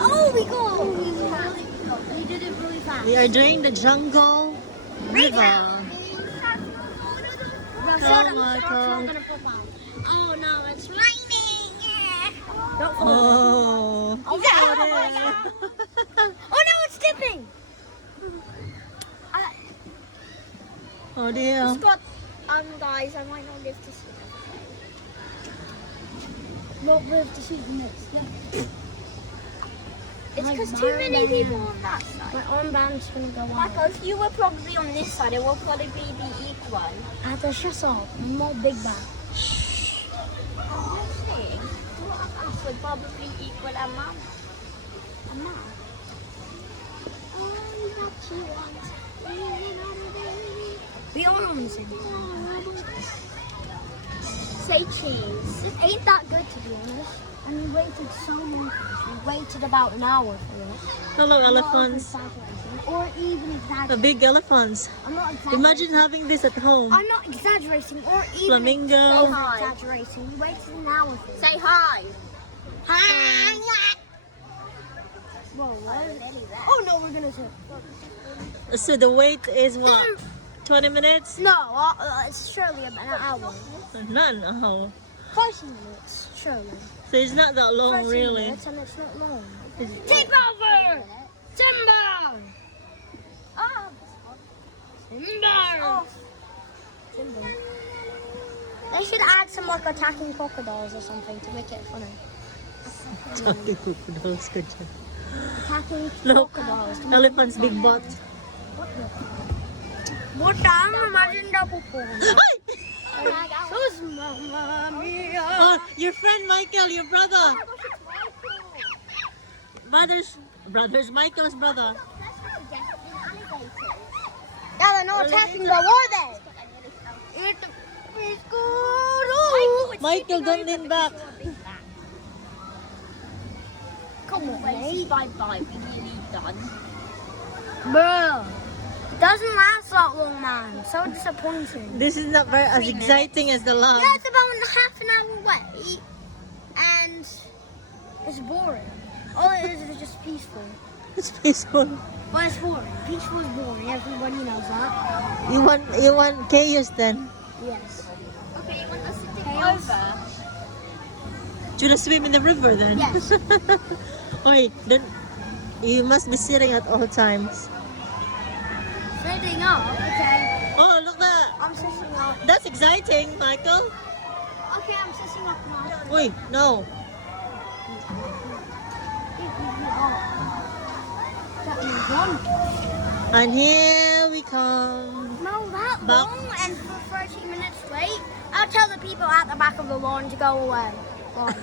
Oh, we go. We did it really fast. We are doing the jungle river. Oh my god. Oh no, it's raining. Don't fall. Oh. Oh, oh no, it's tipping. Oh dear. Scott, guys, I might not live to see that. Not live to see the next. It's because too many people on that side. My armband's gonna go on. Michael, if you were probably on this side, it will probably be equal. Shut up. I'm not big bag. Shh. Us would probably equal a mum. A mum? We are on the same. Say cheese. It ain't that good to be honest. And we waited so long. We waited about an hour for this. Hello, elephants. Or even exaggerating. The big elephants. I'm not exaggerating. Imagine having this at home. I'm not exaggerating or even Flamingo. exaggerating. We waited an hour for this. Say hi. Hi. Whoa, oh no, we're gonna do. So the wait is what? 20 minutes? No, it's surely about an hour. None. Oh. 30 minutes, surely. So it's not that long, 30 really. minutes and it's not long. Take over! Timber! Oh. Timber! Oh. Timber. They should add some like attacking crocodiles or something to make it funny. Attacking crocodiles, good job. Attacking Look, crocodiles. elephant's big butt. Butang, imagine the pupo. Oh, your friend Michael, your brother. Brother's Michael's brother. Yeah, they're not attacking though, are they? Michael, don't lean back. Come on, mate. Bye-bye, we nearly done. Bro, it doesn't last that long, man. So disappointing. This is not very as exciting as the last. Yeah, it's about half an hour wait, and it's boring. All it is just peaceful. It's peaceful. But it's boring. Peaceful is boring. Everybody knows that. You want chaos then? Yes. Okay, you want us to take over? Do you want to swim in the river then? Yes. Wait, then you must be sitting at all times. Sitting up. Okay. Oh, look that. I'm sitting up. That's exciting, Michael. Okay, I'm sitting up now. Wait, no. That means one. And here we come. No, that Back. long and for 30 minutes wait. I'll tell the people at the back of the lawn to go away. Bye.